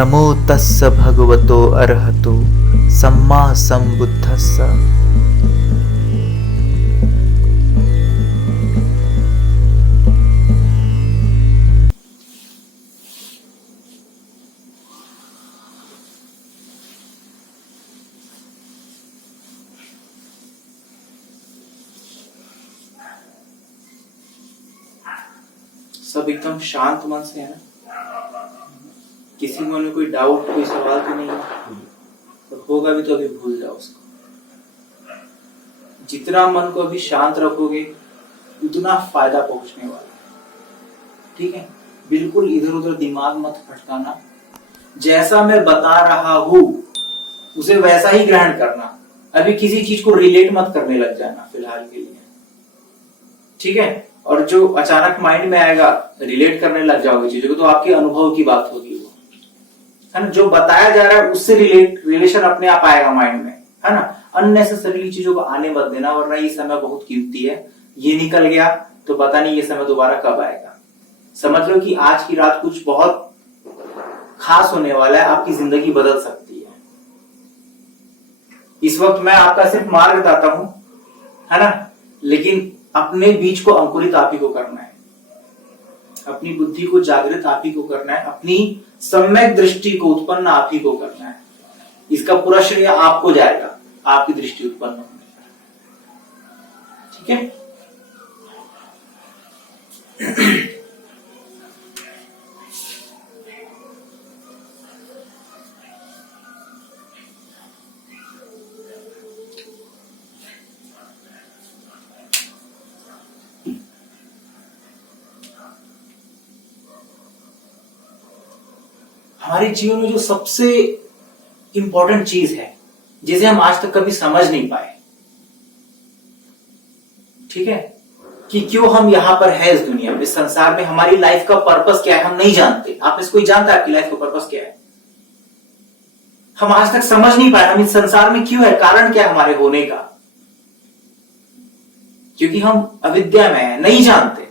नमो तस्स भगवतो अरहतो सम्मा संबुद्धस्स। सब एकदम शांत मन से है ना। किसी मन में कोई डाउट, कोई सवाल तो नहीं है? तो होगा भी तो अभी भूल जाओ उसको। जितना मन को अभी शांत रखोगे उतना फायदा पहुंचने वाला है। ठीक है, बिल्कुल इधर उधर दिमाग मत भटकाना। जैसा मैं बता रहा हूं उसे वैसा ही ग्रहण करना। अभी किसी चीज को रिलेट मत करने लग जाना फिलहाल के लिए। ठीक है, और जो अचानक माइंड में आएगा रिलेट करने लग जाओगे चीजों को, तो आपके अनुभव की बात होगी वो, है ना। जो बताया जा रहा है उससे रिलेशन अपने आप आएगा माइंड में, है ना। अननेसेसरीली चीजों को आने मत देना, वरना ये समय बहुत कीमती है। ये निकल गया तो पता नहीं ये समय दोबारा कब आएगा। समझ लो कि आज की रात कुछ बहुत खास होने वाला है, आपकी जिंदगी बदल सकती है। इस वक्त मैं आपका सिर्फ मार्ग बताता हूं, है ना, लेकिन अपने बीज को अंकुरित आप ही को करना है। अपनी बुद्धि को जागृत आप ही को करना है। अपनी सम्यक दृष्टि को उत्पन्न आप ही को करना है। इसका पूरा श्रेय आपको जाएगा, आपकी दृष्टि उत्पन्न होने का। ठीक है, हमारे जीवन में जो सबसे इंपॉर्टेंट चीज है जिसे हम आज तक कभी समझ नहीं पाए, ठीक है, कि क्यों हम यहां पर है इस दुनिया में, इस संसार में हमारी लाइफ का पर्पस क्या है, हम नहीं जानते। आप में से कोई जानता है आपकी लाइफ का पर्पस क्या है? हम आज तक समझ नहीं पाए हम इस संसार में क्यों है, कारण क्या है हमारे होने का। क्योंकि हम अविद्या में है, नहीं जानते।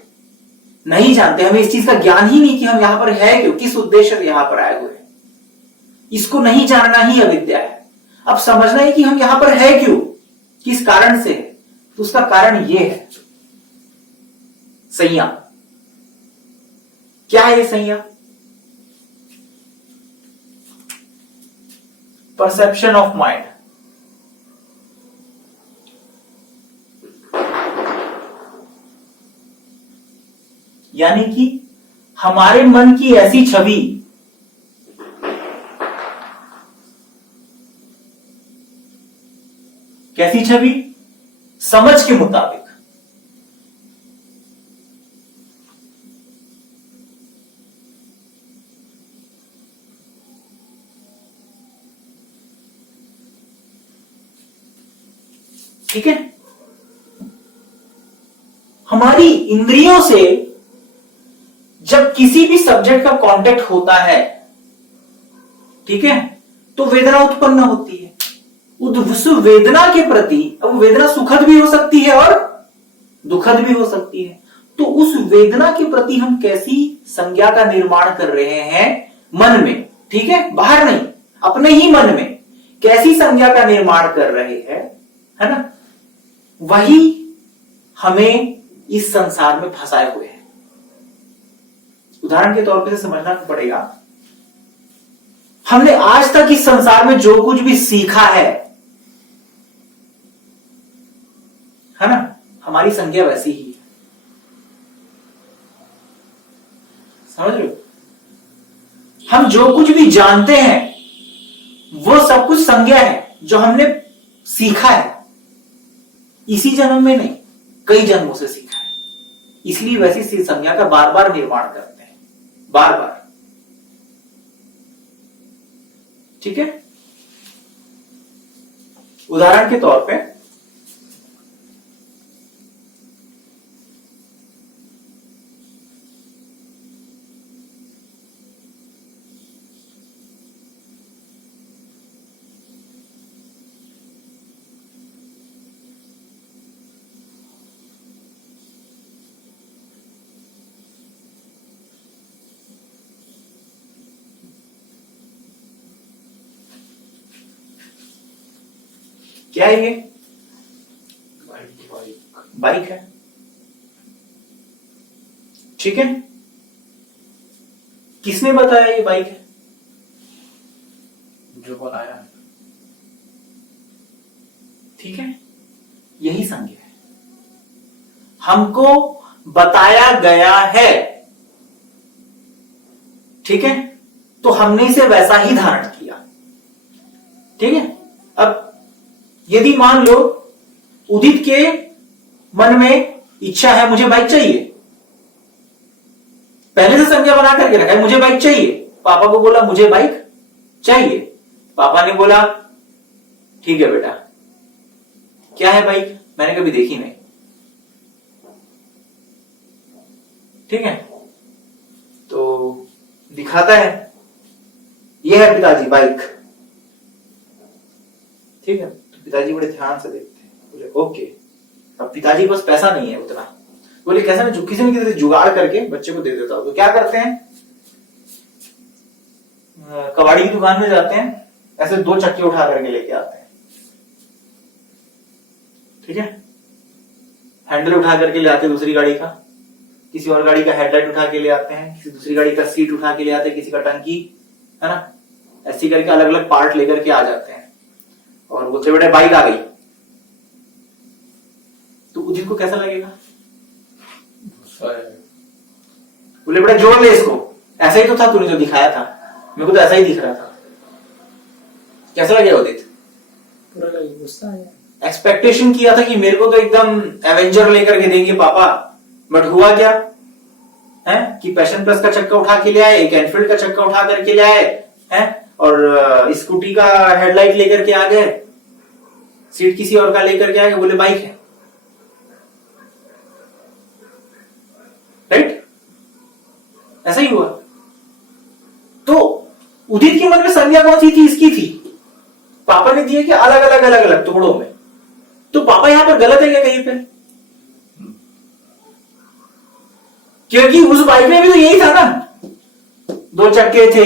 हमें इस चीज का ज्ञान ही नहीं कि हम यहां पर है क्यों, किस उद्देश्य से यहां पर आए हुए हैं। इसको नहीं जानना ही अविद्या है। अब समझना है कि हम यहां पर है क्यों, किस कारण से है, तो उसका कारण यह है संयम। क्या है ये संयम? Perception of mind. यानी कि हमारे मन की ऐसी छवि कैसी छवि? समझ के मुताबिक। ठीक है, हमारी इंद्रियों से जब किसी भी सब्जेक्ट का कांटेक्ट होता है, ठीक है, तो वेदना उत्पन्न होती है। उस वेदना के प्रति, अब वेदना सुखद भी हो सकती है और दुखद भी हो सकती है, तो उस वेदना के प्रति हम कैसी संज्ञा का निर्माण कर रहे हैं मन में, ठीक है, बाहर नहीं, अपने ही मन में कैसी संज्ञा का निर्माण कर रहे हैं, है ना, वही हमें इस संसार में फंसाए हुए हैं। उदाहरण के तौर पर समझना पड़ेगा, हमने आज तक इस संसार में जो कुछ भी सीखा है ना, हमारी संज्ञा वैसी ही है। समझ रहे हो? हम जो कुछ भी जानते हैं वो सब कुछ संज्ञा है जो हमने सीखा है। इसी जन्म में नहीं, कई जन्मों से सीखा है, इसलिए वैसी संज्ञा का बार बार निर्माण करते हैं, बार बार। ठीक है, उदाहरण के तौर पे क्या है ये? बाइक। बाइक है, ठीक है। किसने बताया ये बाइक है? जो बनाया है। ठीक है, यही संज्ञा है, हमको बताया गया है, ठीक है, तो हमने इसे वैसा ही धारण किया, ठीक है। अब यदि मान लो उदित के मन में इच्छा है मुझे बाइक चाहिए, पहले से संज्ञा बना करके रखा है मुझे बाइक चाहिए, पापा को बोला मुझे बाइक चाहिए, पापा ने बोला ठीक है बेटा, क्या है बाइक, मैंने कभी देखी नहीं, ठीक है, तो दिखाता है, यह है पिताजी बाइक, ठीक है। तो पिताजी बड़े ध्यान से देखते हैं, बोले ओके। अब पिताजी के पास पैसा नहीं है उतना, बोले कैसे ना किसी न किसी जुगाड़ करके बच्चे को दे देता हूं। तो क्या करते हैं, कबाड़ी की दुकान में जाते हैं, ऐसे 2 चक्के उठा करके लेके आते हैं, ठीक है, हैंडल उठा करके ले आते हैं दूसरी गाड़ी का, किसी और गाड़ी का हेडलाइट उठा के ले आते हैं, किसी दूसरी गाड़ी का सीट उठा के ले आते हैं, किसी का टंकी, है ना, ऐसी करके अलग अलग पार्ट लेकर के आ जाते हैं और बोलते बेटे बाइक आ गई। तो उदित को कैसा लगेगा? बोले बेटा जोड़ ले इसको, ऐसा ही तो था तूने जो दिखाया था, मेरे को तो ऐसा ही दिख रहा था। कैसा लगेगा उदित? पूरा गुस्सा आया। एक्सपेक्टेशन किया था कि मेरे को तो एकदम एवेंजर लेकर के देंगे पापा, बट हुआ क्या है कि पैशन प्लस का चक्का उठा के ले आए, एक एनफील्ड का चक्का उठा करके ले आए हैं, और स्कूटी का हेडलाइट लेकर के आ गए, सीट किसी और का लेकर के आ गए, बोले बाइक है, राइट, ऐसा ही हुआ। तो उदित के मन में संज्ञा कौन सी थी? इसकी थी, पापा ने दिए कि अलग अलग अलग अलग टुकड़ों में, तो पापा यहां पर गलत है क्या कहीं पे? क्योंकि उस बाइक में भी तो यही था ना, 2 चक्के थे,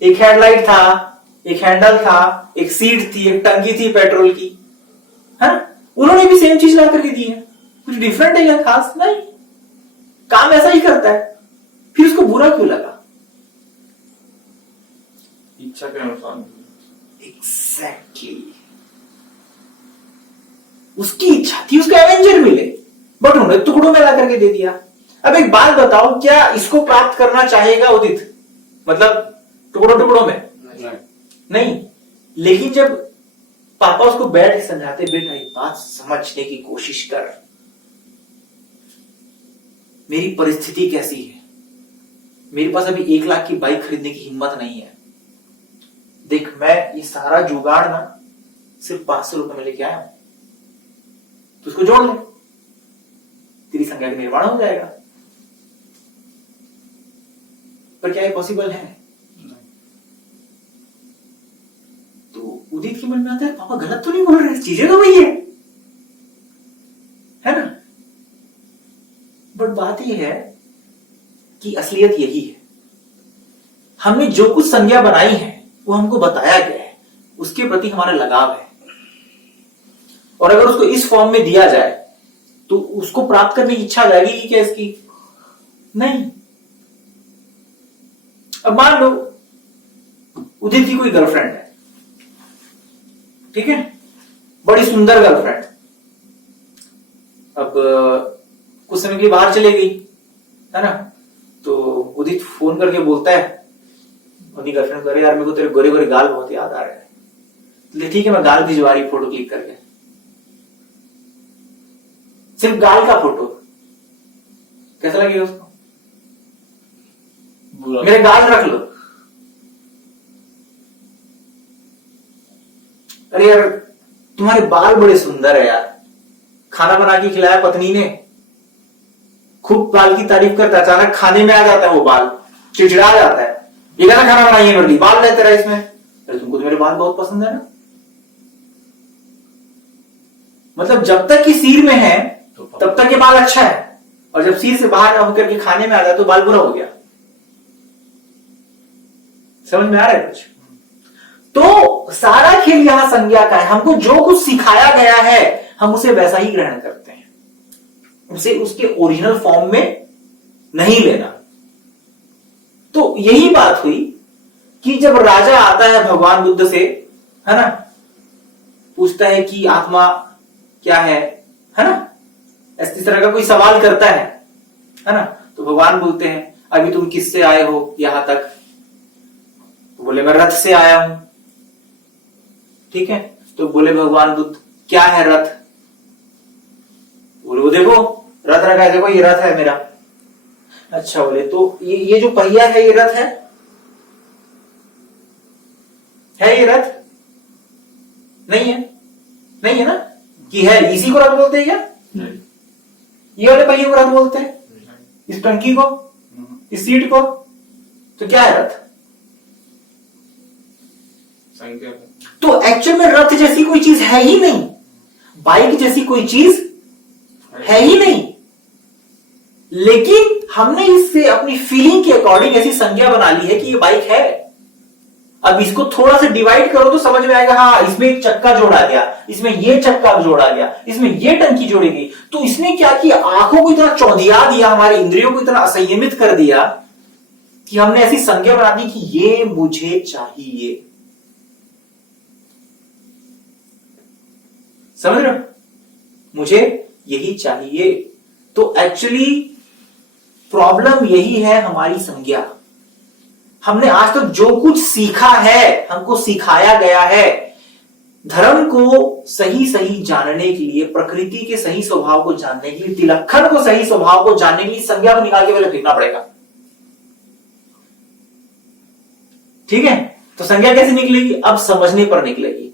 एक हेडलाइट था, एक हैंडल था, एक सीट थी, एक टंकी थी पेट्रोल की, है ना, उन्होंने भी सेम चीज ला करके दी है, कुछ डिफरेंट है क्या खास? नहीं, काम ऐसा ही करता है, फिर उसको बुरा क्यों लगा? इच्छा के अनुसार। एग्जैक्टली, उसकी इच्छा थी उसको एवेंजर मिले, बट उन्होंने टुकड़ों में ला करके दे दिया। अब एक बात बताओ, क्या इसको प्राप्त करना चाहेगा उदित, मतलब टुकड़ों टुकड़ों में? नहीं, लेकिन जब पापा उसको बैठ के समझाते, बेटा ये बात समझने की कोशिश कर, मेरी परिस्थिति कैसी है, मेरे पास अभी 1 लाख की बाइक खरीदने की हिम्मत नहीं है, देख मैं ये सारा जुगाड़ ना सिर्फ 500 रुपए में लेके आया हूं, तो उसको जोड़ ले, तेरी संज्ञा का निर्माण हो जाएगा। पर क्या ये पॉसिबल है? तो उदित के मन में आता है पापा गलत तो नहीं बोल रहे, चीजें तो वही है ना। बट बात यह है कि असलियत यही है, हमने जो कुछ संज्ञा बनाई है वो हमको बताया गया है, उसके प्रति हमारा लगाव है, और अगर उसको इस फॉर्म में दिया जाए तो उसको प्राप्त करने की इच्छा जाएगी क्या इसकी? नहीं। अब मान लो उदित की कोई गर्लफ्रेंड है, ठीक है, बड़ी सुंदर गर्लफ्रेंड, अब कुछ समय के लिए बाहर चले गई, है ना, तो उदित फोन करके बोलता है अपनी गर्लफ्रेंड को, अरे यार मेरे को तेरे गोरे गोरे गाल बहुत याद आ रहे हैं, तो ठीक है मैं गाल भिजवा रही फोटो क्लिक करके, सिर्फ गाल का फोटो, कैसा लगेगा उसको? मेरे गाल रख लो, अरे यार तुम्हारे बाल बड़े सुंदर है यार, खाना बना के खिलाया पत्नी ने, खूब बाल की तारीफ करता, अचानक खाने में आ जाता है वो बाल, चिड़चिड़ा जाता है, ये कहना खाना बनाइए मेरे लिए, बाल लेते रहा इसमें, अरे तुमको तो मेरे बाल बहुत पसंद है ना। मतलब जब तक कि सिर में है तब तक ये बाल अच्छा है, और जब सिर से बाहर होकर के खाने में आ जाए तो बाल बुरा हो गया। समझ में आ रहा है कुछ? तो सारा खेल यहां संज्ञा का है। हमको जो कुछ सिखाया गया है हम उसे वैसा ही ग्रहण करते हैं, उसे उसके ओरिजिनल फॉर्म में नहीं लेना। तो यही बात हुई कि जब राजा आता है भगवान बुद्ध से, है ना, पूछता है कि आत्मा क्या है ना, इस तरह का कोई सवाल करता है ना, तो भगवान बोलते हैं अभी तुम किससे आए हो यहां तक? तो बोले मैं रथ से आया हूं। ठीक है, तो बोले भगवान बुद्ध क्या है रथ? बोले वो देखो रथ रखा है, देखो ये रथ है मेरा। अच्छा, बोले तो ये जो पहिया है ये रथ है ये रथ? नहीं है, नहीं है ना, कि है, इसी को रथ बोलते हैं क्या? ये वाले पहिए को रथ बोलते हैं, इस टंकी को, इस सीट को, तो क्या है रथ? संख्या। तो एक्चुअल में रथ जैसी कोई चीज है ही नहीं, बाइक जैसी कोई चीज है ही नहीं, लेकिन हमने इससे अपनी फीलिंग के अकॉर्डिंग ऐसी संज्ञा बना ली है कि ये बाइक है। अब इसको थोड़ा सा डिवाइड करो तो समझ में आएगा, हाँ इसमें एक चक्का जोड़ा गया, इसमें ये चक्का जोड़ा गया, इसमें ये टंकी जोड़ी गई। तो इसने क्या किया, आंखों को इतना चौंधिया दिया, हमारी इंद्रियों को इतना असंयमित कर दिया कि हमने ऐसी संज्ञा बना दी कि ये मुझे चाहिए। समझ रहे हो, मुझे यही चाहिए। तो एक्चुअली प्रॉब्लम यही है हमारी संज्ञा। हमने आज तक जो कुछ सीखा है, हमको सिखाया गया है, धर्म को सही सही जानने के लिए, प्रकृति के सही स्वभाव को जानने के लिए, तिलक्षण को सही स्वभाव को जानने के लिए संज्ञा को निकाल के पहले फेंकना पड़ेगा। ठीक है, तो संज्ञा कैसे निकलेगी? अब समझने पर निकलेगी।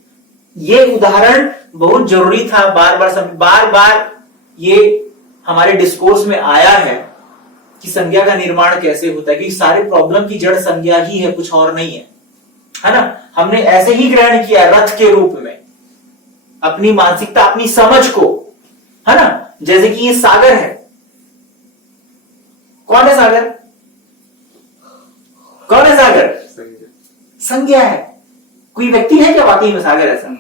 ये उदाहरण बहुत जरूरी था, बार बार ये हमारे डिस्कोर्स में आया है कि संज्ञा का निर्माण कैसे होता है, कि सारे प्रॉब्लम की जड़ संज्ञा ही है, कुछ और नहीं है ना। हमने ऐसे ही ग्रहण किया रथ के रूप में अपनी मानसिकता, अपनी समझ को, है ना। जैसे कि ये सागर है, कौन है सागर? कौन है सागर? संज्ञा है। कोई व्यक्ति है क्या वाकई में सागर है?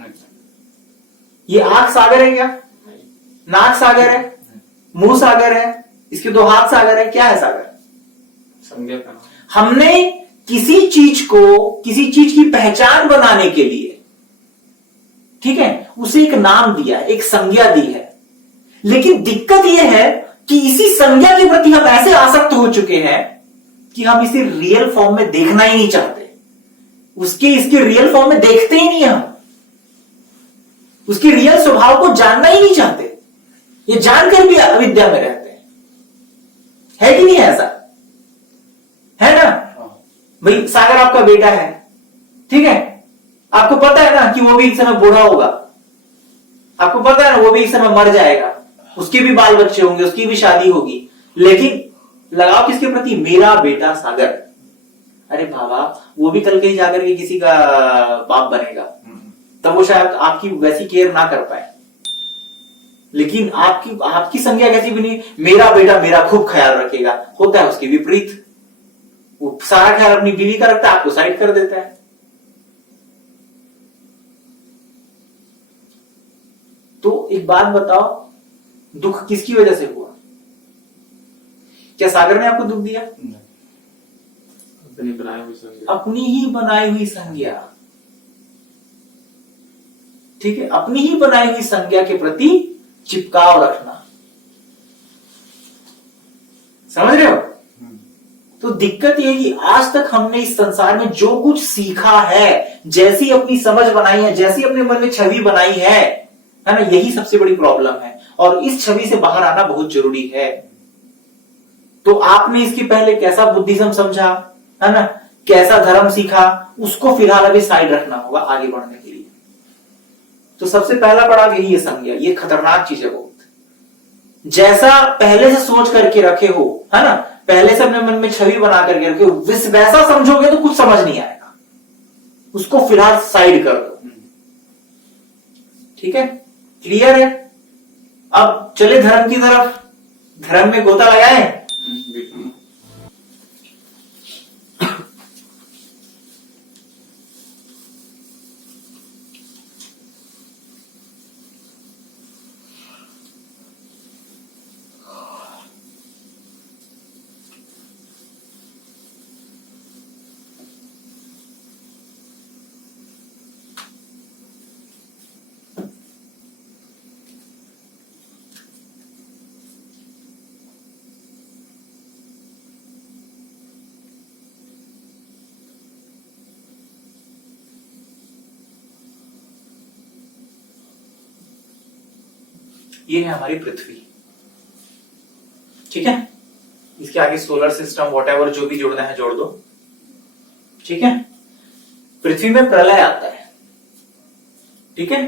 ये आंख सागर है क्या? नाक सागर है? मुंह सागर है? इसके दो हाथ सागर है? क्या है सागर? संज्ञा का नाम। हमने किसी चीज को, किसी चीज की पहचान बनाने के लिए, ठीक है, उसे एक नाम दिया, एक संज्ञा दी है। लेकिन दिक्कत यह है कि इसी संज्ञा के प्रति हम ऐसे आसक्त हो चुके हैं कि हम इसे रियल फॉर्म में देखना ही नहीं चाहते। इसके रियल फॉर्म में देखते ही नहीं, हम उसके रियल स्वभाव को जानना ही नहीं चाहते। ये जानकर भी अविद्या में रहते हैं, है कि नहीं? ऐसा है ना भाई। सागर आपका बेटा है, ठीक है, आपको पता है ना कि वो भी एक समय बूढ़ा होगा, आपको पता है ना वो भी एक समय मर जाएगा, उसके भी बाल बच्चे होंगे, उसकी भी शादी होगी, लेकिन लगाव किसके प्रति? मेरा बेटा सागर। अरे बाबा, वो भी कल कहीं जाकर के किसी का बाप बनेगा, तब वो शायद आपकी वैसी केयर ना कर पाए। लेकिन आपकी संज्ञा कैसी बनी? मेरा बेटा मेरा खूब ख्याल रखेगा। होता है उसके विपरीत, वो सारा ख्याल अपनी बीवी का रखता है, आपको साइड कर देता है। तो एक बात बताओ, दुख किसकी वजह से हुआ? क्या सागर ने आपको दुख दिया? अपनी बनाई हुई संज्ञा। अपनी ही बनाई हुई संज्ञा, ठीक है, अपनी ही बनाई हुई संज्ञा के प्रति चिपकाव रखना। समझ रहे हो? तो दिक्कत यह है कि आज तक हमने इस संसार में जो कुछ सीखा है, जैसी अपनी समझ बनाई है, जैसी अपने मन में छवि बनाई है ना, यही सबसे बड़ी प्रॉब्लम है। और इस छवि से बाहर आना बहुत जरूरी है। तो आपने इसके पहले कैसा बुद्धिज्म समझा, है ना, कैसा धर्म सीखा, उसको फिलहाल अभी साइड रखना होगा आगे बढ़ने के लिए। तो सबसे पहला पड़ाव यही है संज्ञा। ये खतरनाक चीज है बहुत। जैसा पहले से सोच करके रखे हो, है ना, पहले से अपने मन में छवि बना करके रखे हो, वैसा समझोगे तो कुछ समझ नहीं आएगा, उसको फिलहाल साइड कर दो। ठीक है, क्लियर है? अब चले धर्म की तरफ, धर्म में गोता लगाए। ये है हमारी पृथ्वी। ठीक है, इसके आगे सोलर सिस्टम व्हाटएवर जो भी जोड़ना है जोड़ दो। ठीक है, पृथ्वी में प्रलय आता है। ठीक है,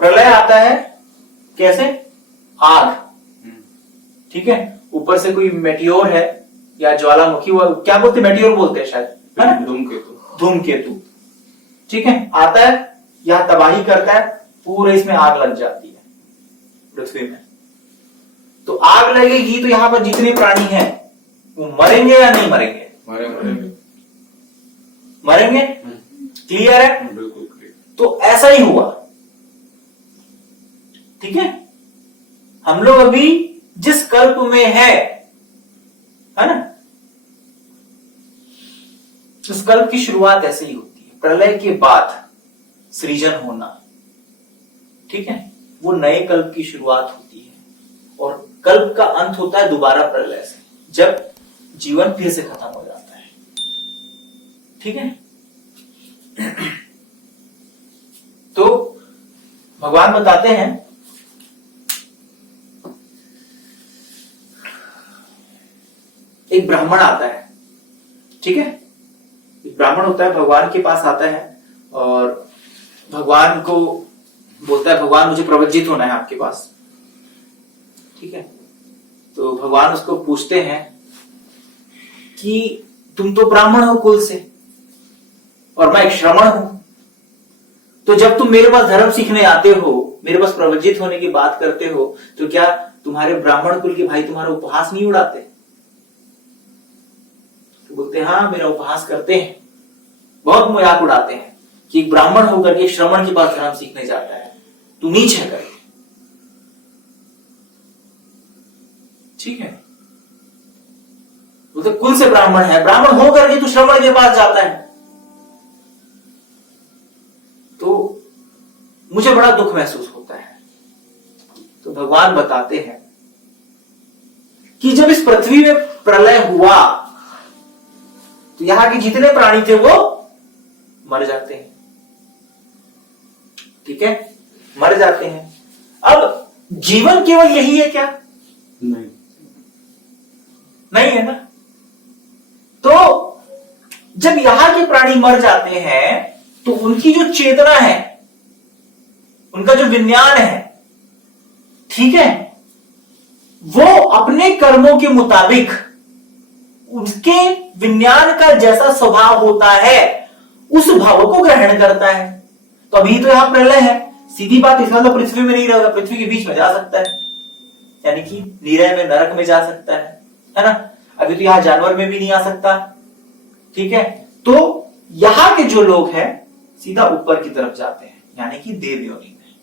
प्रलय आता है कैसे? आग। ठीक है, ऊपर से कोई मेटियोर है या ज्वालामुखी, हुआ क्या बोलते, मेटियोर बोलते हैं शायद, है ना? धूमकेतु। धूमकेतु। ठीक है, आता है, यहां तबाही करता है, पूरे इसमें आग लग जाती है पृथ्वी में। तो आग लगेगी तो यहां पर जितने प्राणी हैं वो मरेंगे या नहीं मरेंगे? मरेंगे। मरेंगे। क्लियर है? बिल्कुल क्लियर। तो ऐसा ही हुआ। ठीक है, हम लोग अभी जिस कल्प में है ना, उस कल्प की शुरुआत ऐसे ही होती है, प्रलय के बाद सृजन होना। ठीक है, वो नए कल्प की शुरुआत होती है और कल्प का अंत होता है दोबारा प्रलय से, जब जीवन फिर से खत्म हो जाता है। ठीक है, तो भगवान बताते हैं एक ब्राह्मण आता है। ठीक है, एक ब्राह्मण होता है, भगवान के पास आता है और भगवान को बोलता है, भगवान मुझे प्रवज्जित होना है आपके पास। ठीक है, तो भगवान उसको पूछते हैं कि तुम तो ब्राह्मण हो कुल से और मैं एक श्रमण हूं, तो जब तुम मेरे पास धर्म सीखने आते हो, मेरे पास प्रवज्जित होने की बात करते हो, तो क्या तुम्हारे ब्राह्मण कुल के भाई तुम्हारा उपहास नहीं उड़ाते? तो बोलते हैं हाँ, मेरा उपहास करते हैं, बहुत मजाक उड़ाते हैं कि एक ब्राह्मण होकर के श्रमण के पास धर्म सीखने जाता है, तू नीच है करके। ठीक है, बोलते कुल से ब्राह्मण है, ब्राह्मण होकर के तू श्रमण के पास जाता है। तो मुझे बड़ा दुख महसूस होता है। तो भगवान बताते हैं कि जब इस पृथ्वी में प्रलय हुआ तो यहां के जितने प्राणी थे वो मर जाते हैं। ठीक है, मर जाते हैं। अब जीवन केवल यही है क्या? नहीं, नहीं है ना। तो जब यहां के प्राणी मर जाते हैं तो उनकी जो चेतना है, उनका जो विज्ञान है, ठीक है, वो अपने कर्मों के मुताबिक उसके विज्ञान का जैसा स्वभाव होता है उस भाव को ग्रहण करता है। तो अभी तो यहां प्रलय है, सीधी बात, इसका तो पृथ्वी में नहीं रहेगा, पृथ्वी के बीच में जा सकता है, यानी कि नीरय में, नरक में जा सकता है ना। अभी तो यहां जानवर में भी नहीं आ सकता। ठीक है, तो यहां के जो लोग हैं सीधा ऊपर की तरफ जाते हैं, यानी कि देव योनि में।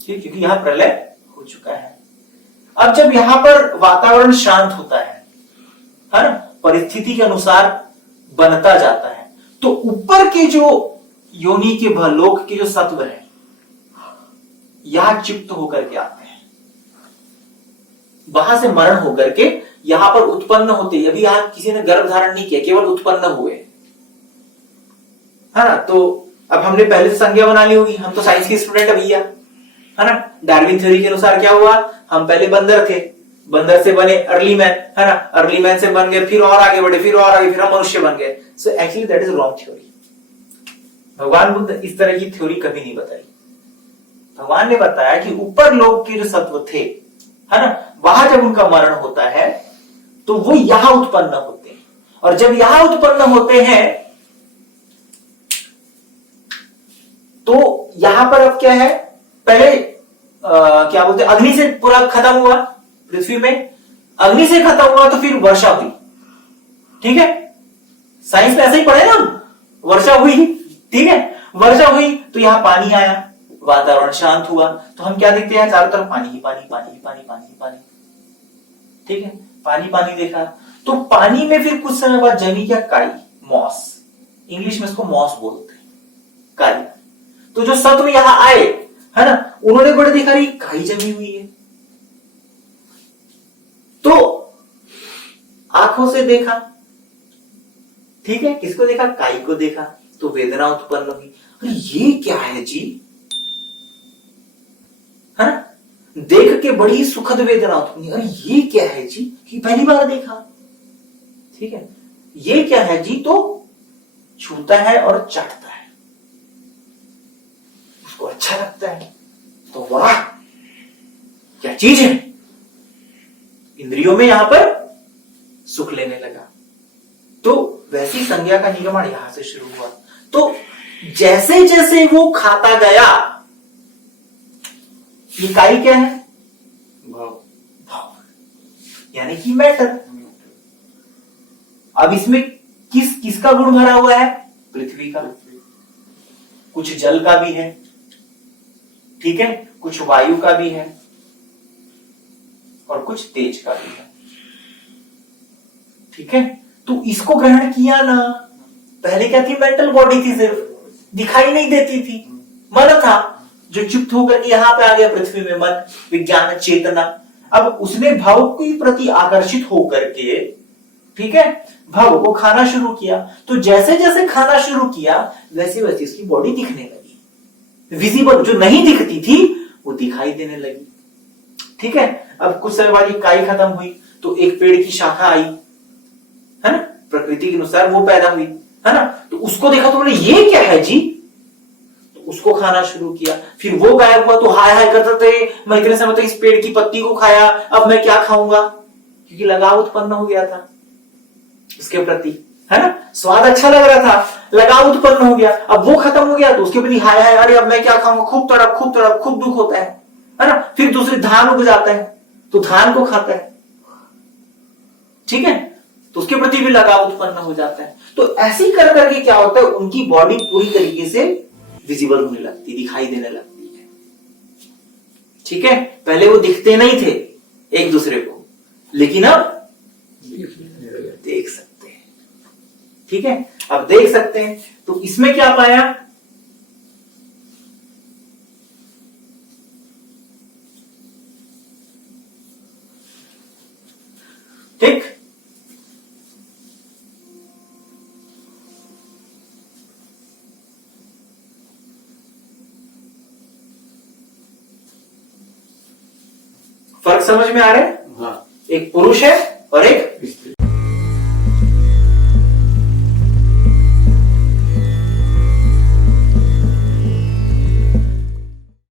ठीक, क्योंकि यहां प्रलय हो चुका है। अब जब यहां पर वातावरण शांत होता है ना, परिस्थिति के अनुसार बनता जाता है, तो ऊपर के जो योनि के भलोक के जो सत्व है यहां चित्त होकर के आते हैं, वहां से मरण होकर के यहां पर उत्पन्न होते। अभी यहां किसी ने गर्भ धारण नहीं किया, केवल उत्पन्न हुए, है ना। तो अब हमने पहले से संज्ञा बना ली होगी, हम तो साइंस के स्टूडेंट भैया, है ना। डार्विन थ्योरी के अनुसार क्या हुआ, हम पहले बंदर थे, बंदर से बने अर्ली मैन, है ना, अर्ली मैन से बन गए, फिर और आगे बढ़े, फिर और आगे, फिर हम मनुष्य बन गए। So actually that is wrong theory. भगवान बुद्ध इस तरह की थ्योरी कभी नहीं बताई। भगवान ने बताया कि ऊपर लोग के जो सत्व थे, है ना, वहां जब उनका मरण होता है तो वो यहां उत्पन्न होते हैं, और जब यहां उत्पन्न होते हैं तो यहां पर अब क्या है, पहले क्या बोलते हैं, अग्नि से पूरा खत्म हुआ पृथ्वी में, अग्नि से खत्म हुआ तो फिर वर्षा हुई। ठीक है, साइंस में ऐसे ही पढ़े ना, वर्षा हुई। ठीक है, वर्षा हुई तो यहां पानी आया, वातावरण शांत हुआ, तो हम क्या देखते हैं, चारों तरफ पानी ही पानी, पानी ही पानी, पानी ही पानी। ठीक है, पानी पानी देखा, तो पानी में फिर कुछ समय बाद जमी क्या, काई, मॉस, इंग्लिश में इसको मॉस बोलते हैं, काई। तो जो सत्व यहां आए, है ना, उन्होंने बड़े देखा रही काई जमी हुई है, तो आंखों से देखा। ठीक है, किसको देखा, काई को देखा, तो वेदना उत्पन्न हुई। अरे ये क्या है जी, करके बड़ी सुखद वेदना उत्पन्न, अरे ये क्या है जी, कि पहली बार देखा, ठीक है, ये क्या है जी, तो छूता है और चाटता है, उसको अच्छा लगता है, तो वाह क्या चीज है, इंद्रियों में यहां पर सुख लेने लगा। तो वैसी संज्ञा का निर्माण यहां से शुरू हुआ। तो जैसे जैसे वो खाता गया, इकाई क्या है, भाव। भाव, यानी कि मैटर। अब इसमें किसका गुण भरा हुआ है, पृथ्वी का, कुछ जल का भी है, ठीक है, कुछ वायु का भी है और कुछ तेज का भी है, ठीक है। तो इसको ग्रहण किया ना, पहले क्या थी, मेंटल बॉडी थी, सिर्फ दिखाई नहीं देती थी, मन था जो चुप्त होकर के यहां पे आ गया पृथ्वी में, मन, विज्ञान, चेतना। अब उसने भाव के प्रति आकर्षित होकर के, ठीक है, भाव को खाना शुरू किया। तो जैसे जैसे खाना शुरू किया वैसे वैसे इसकी बॉडी दिखने लगी, विजिबल, जो नहीं दिखती थी वो दिखाई देने लगी, ठीक है। अब कुछ समय बाद इकाई खत्म हुई तो एक पेड़ की शाखा आई, है ना, प्रकृति के अनुसार वो पैदा हुई, है ना, तो उसको देखा तो उन्होंने, ये क्या है जी, तो उसको खाना शुरू किया। फिर वो गायब हुआ तो हाय हाय करते थे, मैं इतने समय तक इस पेड़ की पत्ती को खाया, अब मैं क्या खाऊंगा, क्योंकि लगाव उत्पन्न हो गया था उसके प्रति, है ना, स्वाद अच्छा लग रहा था, लगाव उत्पन्न हो गया। अब वो खत्म हो गया तो उसके प्रति हाय हाय, अरे अब मैं क्या खाऊंगा, खूब तड़प खूब दुख होता है ना। फिर दूसरे धान उग जाता है तो धान को खाता है, ठीक है, तो उसके प्रति भी लगाव उत्पन्न हो जाता है। तो ऐसी कर करके क्या होता है, उनकी बॉडी पूरी तरीके से विजिबल होने लगती, दिखाई देने लगती है, ठीक है। पहले वो दिखते नहीं थे एक दूसरे को, लेकिन अब देख सकते हैं, ठीक है, अब देख सकते हैं। तो इसमें क्या पाया, ठीक, फर्क समझ में आ रहा है, हाँ। एक पुरुष है और एक स्त्री।